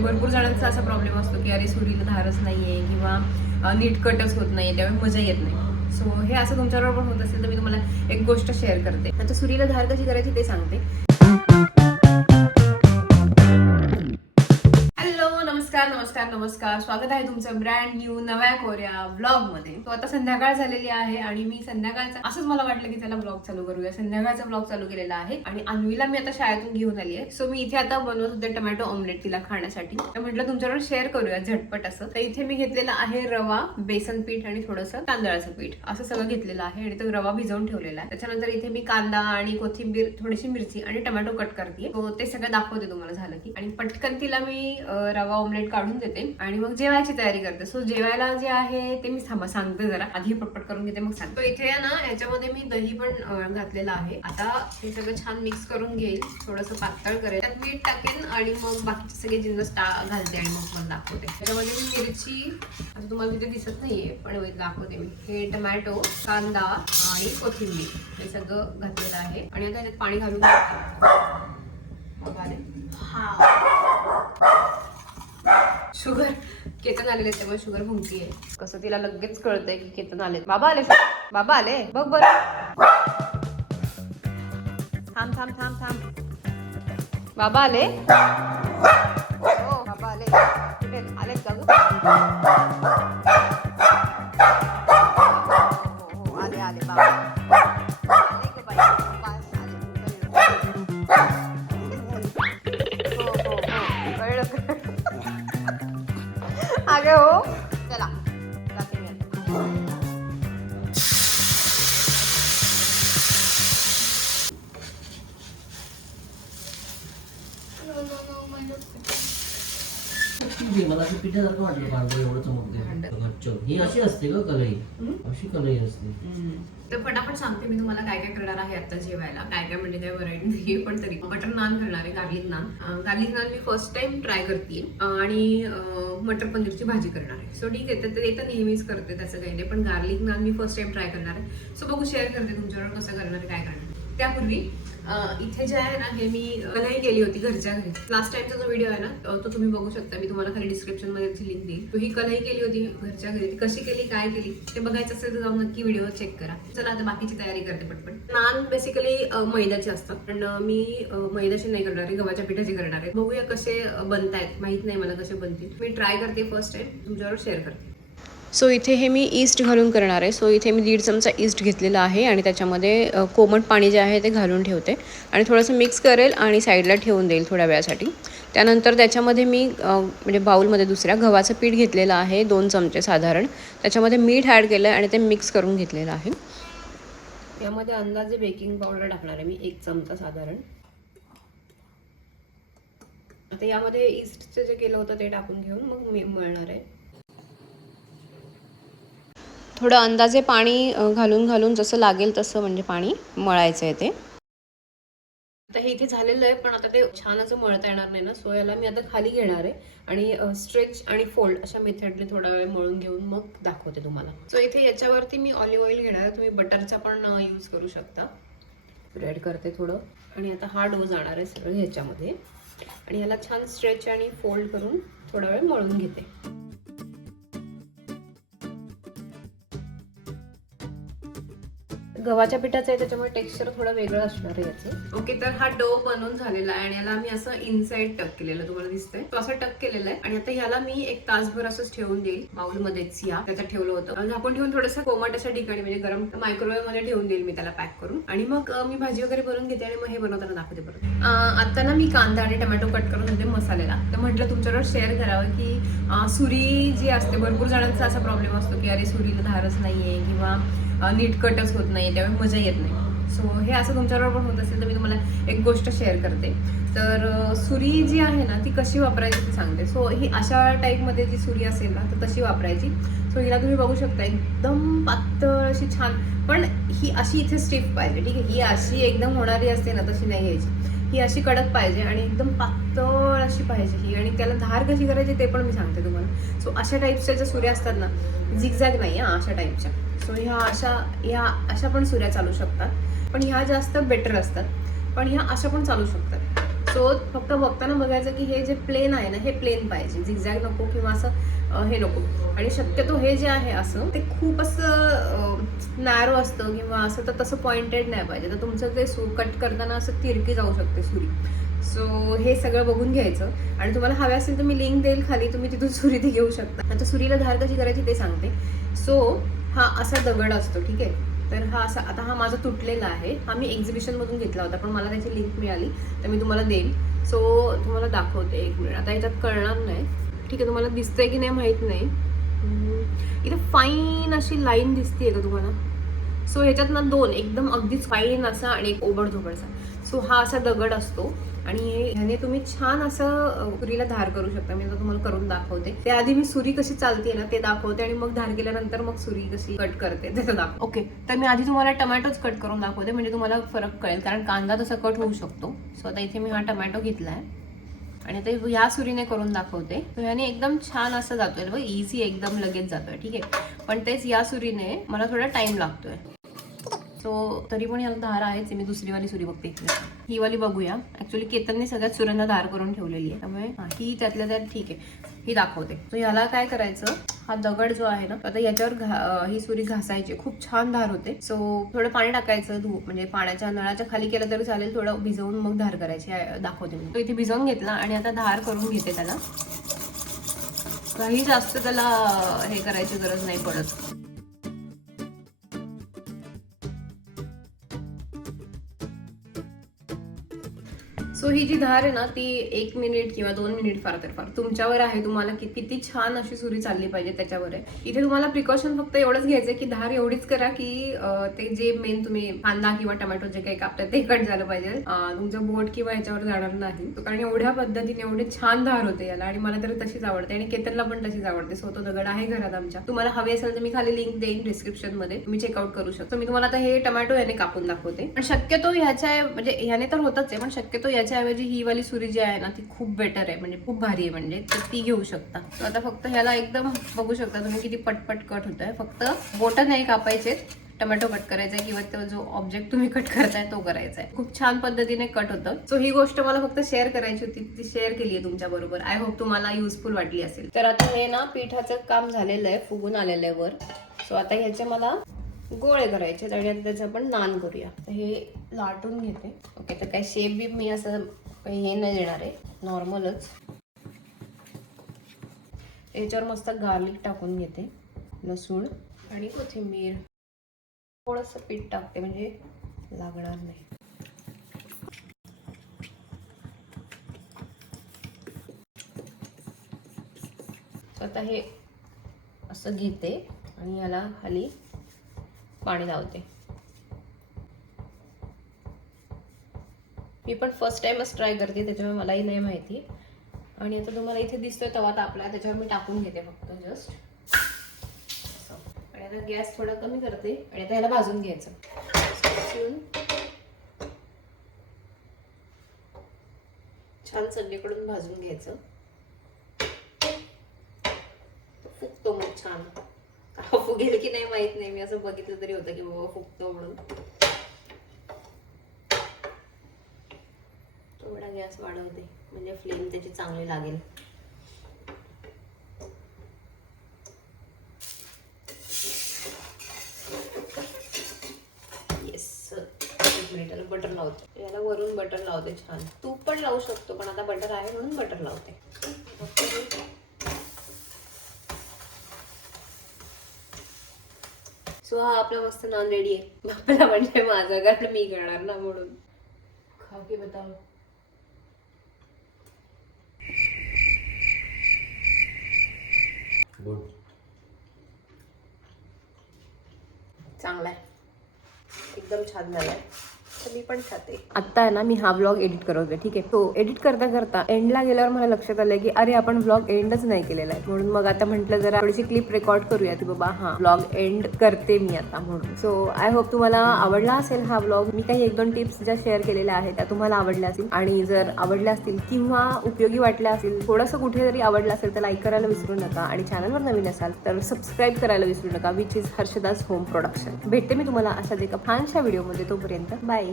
भरपूर जणांचा असा प्रॉब्लेम असतो की अरे सुरीला धारच नाहीये किंवा नीट कटच होत नाही त्यामुळे मजा येत नाही. सो हे असं तुमच्याबरोबर होत असेल तर मी तुम्हाला एक गोष्ट शेअर करते. आता सुरीला धार कशी करायची ते सांगते. नमस्कार नमस्कार. स्वागत आहे तुमचं ब्रँड न्यू नव्या कोऱ्या ब्लॉगमध्ये. तो आता संध्याकाळ झालेली आहे आणि मी संध्याकाळचा असंच मला वाटलं की त्याला ब्लॉग चालू करूया. संध्याकाळचा ब्लॉग चालू केलेला आहे आणि अन्वीला मी आता शाळेतून घेऊन आली आहे. सो मी इथे आता बनवत होते टोमॅटो ऑमलेट तिला खाण्यासाठी. तर म्हटलं तुमच्यावर शेअर करूया झटपट असं. तर इथे मी घेतलेला आहे रवा बेसन पीठ आणि थोडंसं तांदळाचं पीठ. असं सगळं घेतलेलं आहे आणि तो रवा भिजवून ठेवलेला आहे. त्याच्यानंतर इथे मी कांदा आणि कोथिंबीर थोडीशी मिरची आणि टोमॅटो कट करते ते सगळं दाखवते तुम्हाला झालं की. आणि पटकन तिला मी रवा ऑमलेट काढून देते आणि मग जेवायची तयारी करते. सो जेवायला जे आहे ते मी थांबा सांगते जरा. आधी पटपट करून घेते मग सांगते. इथे ना याच्यामध्ये मी दही पण घातलेलं आहे. आता हे सगळं छान मिक्स करून घेईल. थोडंसं पातळ करेल. त्यात मीठ टाकेन आणि मग बाकीचे सगळे जिन्नस घालते आणि मग मला दाखवते. त्याच्यामध्ये मी मिरची आता तुम्हाला तिथे दिसत नाहीये पण दाखवते मी. हे टमॅटो कांदा आणि कोथिंबीर हे सगळं घातलेलं आहे. आणि आता याच्यात पाणी घालून घेते. शुगर केतन आलेले त्यामुळे शुगर भुंकतीये. कसं तिला लगेच कळतंय की केतन आले बाबा आले बाबा आले. बघ बर. थांब थांब थांब थांब. बाबा आले. हो बाबा आले. आलेत का आहे, मला असं पिठासारखं वाटलं पांढरं एवढं चमकते. घच्च ही अशी असते का कलई. अशी कलई असते. तर फटाफट सांगते मी तुम्हाला काय काय करणार आहे आता जेवायला. काय काय म्हणजे काय व्हरायटी नाही पण तरी. बटर नान करणार आहे गार्लिक नान. गार्लिक नान मी फर्स्ट टाइम ट्राय करते आणि मटर पनीरची भाजी करणार आहे. सो ठीक आहे. तर ते तर नेहमीच करते त्याचं काही नाही. पण गार्लिक नान मी फर्स्ट टाइम ट्राय करणार आहे. सो बघू शेअर करते तुमच्यावर कसं करणार आहे काय करणार. त्यापूर्वी इथे जे आहे ना हे मी कलाही केली होती घरच्या घरी. लास्ट टाइमचा जो व्हिडिओ आहे ना तो तुम्ही बघू शकता. मी तुम्हाला खाली डिस्क्रिप्शनमध्ये लिंक देईल तो ही कलाही केली होती घरच्या घरी. ती कशी केली काय केली ते बघायचं असेल तर जाऊन नक्की व्हिडिओ चेक करा. चला आता बाकीची तयारी करते पटपट. नान बेसिकली मैद्याचे असतात. पण मी मैद्याचे नाही करणार आहे गव्हाच्या पिठाचे करणार आहे. बघूया कसे बनतायत. माहीत नाही मला कसे बनतील. मी ट्राय करते फर्स्ट टाइम तुमच्यावर शेअर करते. सो इथे हे मी ईस्ट घालून करणार आहे. सो इथे मी दीड चमचा ईस्ट घेतलेला आहे आणि त्याच्यामध्ये कोमट पाणी जे आहे ते घालून ठेवते. आणि थोडंसं मिक्स करेल आणि साईडला ठेवून देईल थोड्या वेळासाठी. त्यानंतर त्याच्यामध्ये मी म्हणजे बाऊलमध्ये दुसऱ्या गव्हाचं पीठ घेतलेलं आहे दोन चमचे साधारण. त्याच्यामध्ये मीठ ॲड केलं आहे आणि ते मिक्स करून घेतलेलं आहे. यामध्ये अंदाजे बेकिंग पावडर टाकणार आहे मी एक चमचा साधारण. आता यामध्ये ईस्टचं जे केलं होतं ते टाकून घेऊन मग मी मळणार आहे. थोडं अंदाजे पाणी घालून घालून जसं लागेल तसं म्हणजे पाणी मळायचं आहे ते. आता हे इथे झालेलं आहे पण आता ते छान असं मळता येणार नाही ना. सो याला मी आता खाली घेणार आहे आणि स्ट्रेच आणि फोल्ड अशा मेथडने थोडा वेळ मळून घेऊन मग दाखवते तुम्हाला. सो इथे याच्यावरती मी ऑलिव्ह ऑइल घेणार आहे. तुम्ही बटरचा पण यूज करू शकता. रेड करते थोडं. आणि आता हा डो जाणार आहे सगळं ह्याच्यामध्ये. आणि याला छान स्ट्रेच आणि फोल्ड करून थोडा वेळ मळून घेते. गव्हाच्या पिठाचं आहे त्याच्यामुळे टेक्स्चर थोडं वेगळं असणार आहे याचं. ओके तर हा डो बनून झालेला आहे आणि याला मी असं इनसाइड टक केलेलं तुम्हाला दिसतंय. तो असं टक केलेला आहे आणि आता ह्याला मी एक तासभर असंच ठेवून देईल. बाउल मध्येच या त्याच्यात ठेवलं होतं. आपण ठेवून थोडंसं कोमट अशा ठिकाणी म्हणजे गरम मायक्रोवेव्हमध्ये ठेवून देईल मी त्याला पॅक करून. आणि मग मी भाजी वगैरे बनवून घेते आणि मग हे बनवताना दाखवते परत. आता ना मी कांदा आणि टमॅटो कट करून होते मसाल्याला. तर म्हटलं तुमच्यावर शेअर करावं की सुरी जी असते भरपूर जणांचा असा प्रॉब्लेम असतो की अरे सुरीला धारच नाहीये किंवा नीट कटच होत नाही त्यामुळे मजा येत नाही. सो हे असं तुमच्याबरोबर पण होत असेल तर मी तुम्हाला एक गोष्ट शेअर करते. तर सुरी जी आहे ना ती कशी वापरायची ती सांगते. सो ही अशा टाईपमध्ये जी सुरी असेल ना तर तशी वापरायची. सो हिला तुम्ही बघू शकता एकदम पातळ अशी छान. पण ही अशी इथे स्टिफ पाहिजे ठीक आहे? ही अशी एकदम होणारी असते ना तशी नाही घ्यायची ही अशी कडक पाहिजे आणि एकदम पातळ अशी पाहिजे ही. आणि त्याला धार कशी करायची ते पण मी सांगते तुम्हाला. सो अशा टाईपच्या ज्या सुऱ्या असतात ना झिगझॅग नाही हां अशा टाईपच्या सो ह्या अशा ह्या अशा पण सुऱ्या चालू शकतात. पण ह्या जास्त बेटर असतात. पण ह्या अशा पण चालू शकतात. सो फक्त बघताना बघायचं की हे जे प्लेन आहे ना हे प्लेन पाहिजे. झिगझॅग नको किंवा असं हे नको. आणि शक्यतो हे जे आहे असं ते खूप असं नॅरो असतं किंवा असं तर तसं पॉइंटेड नाही पाहिजे. तर तुमचं ते सू कट करताना असं तिरकी जाऊ शकते सुरी. सो हे सगळं बघून घ्यायचं. आणि तुम्हाला हवे असेल तर मी लिंक देईल खाली. तुम्ही तिथून सुरी ती घेऊ शकता. आता सुरीला धार कशी करायची ते सांगते. सो हा असा दगड असतो ठीक आहे? तर हा असा आता हा माझा तुटलेला आहे. हा मी एक्झिबिशनमधून घेतला होता पण मला त्याची लिंक मिळाली तर मी तुम्हाला देईन. सो तुम्हाला दाखवते एक मिनिट आता याच्यात कळणार नाही. ठीक आहे तुम्हाला दिसतंय की नाही माहीत नाही. हम्म, इथे फाईन अशी लाईन दिसते का तुम्हाला? सो ह्याच्यात ना दोन एकदम अगदीच फाईन असा आणि एक ओबडधोबडचा सो हा असा दगड असतो. आणि ह्याने तुम्ही छान असं अ, सुरीला धार करू शकता. मी आता तुम्हाला करून दाखवते. त्याआधी मी सुरी कशी चालते ना ते दाखवते आणि मग धार केल्यानंतर मग सुरी कशी कट करते ते दाखव ओके. तर मी आधी तुम्हाला टमॅटोच कट करून दाखवते म्हणजे तुम्हाला फरक कळेल. कारण कांदा तसा कट होऊ शकतो. सो आता इथे मी हा टमॅटो आहे आणि आता ह्या सुरीने करून दाखवते. तर ह्याने एकदम छान असं जातोय. बघ इझी एकदम लगेच जातोय. ठीक आहे? पण तेच या सुरीने मला थोडा टाइम लागतोय. सो तरी पण याला धार आहेच मी दुसरी वाली सुरी बघते. ही वाली बघूया. ऍक्च्युली केतनने सगळ्यात सुरांना धार करून ठेवलेली आहे. त्यामुळे ही त्यातल्या त्यात ठीक आहे. ही दाखवते. सो ह्याला काय करायचं? हा दगड जो आहे ना आता याच्यावर घा- ही सुरी घासायची. खूप छान धार होते. सो थोडं पाणी टाकायचं धू म्हणजे पाण्याच्या नळाच्या खाली केलं तरी चालेल. थोडं भिजवून मग धार करायची. दाखवते मी. तो इथे भिजवून घेतला आणि आता धार करून घेते त्याला. काही जास्त त्याला हे करायची गरज नाही पडत. सो ही जी धार आहे ना ती एक मिनिट किंवा दोन मिनिट फार तर फार. तुमच्यावर आहे तुम्हाला किती छान अशी सुरी चालली पाहिजे त्याच्यावर आहे. इथे तुम्हाला प्रिकॉशन फक्त एवढंच घ्यायचं की धार एवढीच करा की ते जे मेन तुम्ही कांदा किंवा टमॅटो जे काही कापतात ते कट झालं पाहिजे. तुमचं बोट किंवा याच्यावर जाणार नाही. कारण एवढ्या पद्धतीने एवढे छान धार होते याला आणि मला तर तशीच आवडते आणि केतनला पण तशीच आवडते. सो तो दगड आहे घरात आमच्या. तुम्हाला हवी असेल तर मी खाली लिंक देईन डिस्क्रिप्शनमध्ये. तुम्ही चेकआउट करू शकतो. मी तुम्हाला आता हे टमॅटो याने कापून दाखवते. पण शक्यतो ह्याच्या म्हणजे ह्याने तर होतच आहे पण शक्यतो त्याऐवजी ही वाली सुरी जी आहे ना ती खूप बेटर आहे. म्हणजे खूप भारी आहे म्हणजे. तर ती घेऊ शकता. तर आता फक्त ह्याला एकदम बघू शकता तुम्ही किती पटपट कट होत आहे फक्त बोट नाही कापायचे टमॅटो कट करायचा आहे किंवा तो जो ऑब्जेक्ट तुम्ही कट करताय तो करायचा आहे खूप छान पद्धतीने कट होतं. सो ही गोष्ट मला फक्त शेअर करायची होती. ती शेअर केली आहे तुमच्या बरोबर. आय होप तुम्हाला युजफुल वाटली असेल. तर आता हे ना पिठाचं काम झालेलं आहे. फुगून आलेलं आहे वर. सो आता ह्याचे मला गोळे करायचे आणि आता त्याचं आपण नान करूया. तर हे लाटून घेते. ओके तर काय शेप बी मी असं काही हे नाही देणार आहे. नॉर्मलच याच्यावर मस्त गार्लिक टाकून घेते. लसूण आणि कोथिंबीर. थोडंसं पीठ टाकते म्हणजे लागणार नाही. आता हे असं घेते आणि याला खाली पाणी लावते. मी पण फर्स्ट टाइमच ट्राय करते त्याच्यामुळे मलाही नाही माहिती. आणि आता तुम्हाला इथे दिसतोय तवा तापला त्याच्यावर मी टाकून घेते फक्त जस्ट आणि आता गॅस थोडा कमी करते आणि आता ह्याला भाजून घ्यायचं. छान सगळीकडून भाजून घ्यायचं. फुगतो मग छान. फुगेल की नाही माहीत नाही. मी असं बघितलं तरी होतं की बाबा फुगतो म्हणून. थोडा गॅस वाढवते. म्हणजे फ्लेम त्याची चांगली लागेल. बटर लावते. याला वरून बटर लावते छान. तूप पण लावू शकतो पण आता बटर आहे म्हणून बटर लावते. सो हा आपला मस्त नॉन रेडी आहे. आपला म्हणजे माझा कारण मी करणार ना म्हणून. खाऊ की बताओ गुड चांगला आहे एकदम छान झालाय. तर मी पण खाते. आता आहे ना मी हा ब्लॉग एडिट करवते ठीक आहे? तो एडिट करता करता एंडला गेल्यावर मला लक्षात आलं की अरे आपण ब्लॉग एंडच नाही केलेला आहे. म्हणून मग आता म्हटलं जरा थोडीशी क्लिप रेकॉर्ड करूया की बाबा हा ब्लॉग एंड करते मी आता म्हणून. सो आय होप तुम्हाला आवडला असेल हा ब्लॉग मी काही एक दोन टिप्स ज्या शेअर केलेल्या आहेत त्या तुम्हाला आवडल्या असतील. आणि जर आवडल्या असतील किंवा उपयोगी वाटल्या असतील थोडंसं कुठेतरी आवडलं असेल तर लाईक करायला विसरू नका. आणि चॅनलवर नवीन असाल तर सबस्क्राईब करायला विसरू नका which is Harshada's home production भेटते मी तुम्हाला अशाच एका छानशा व्हिडिओमध्ये तोपर्यंत. बाय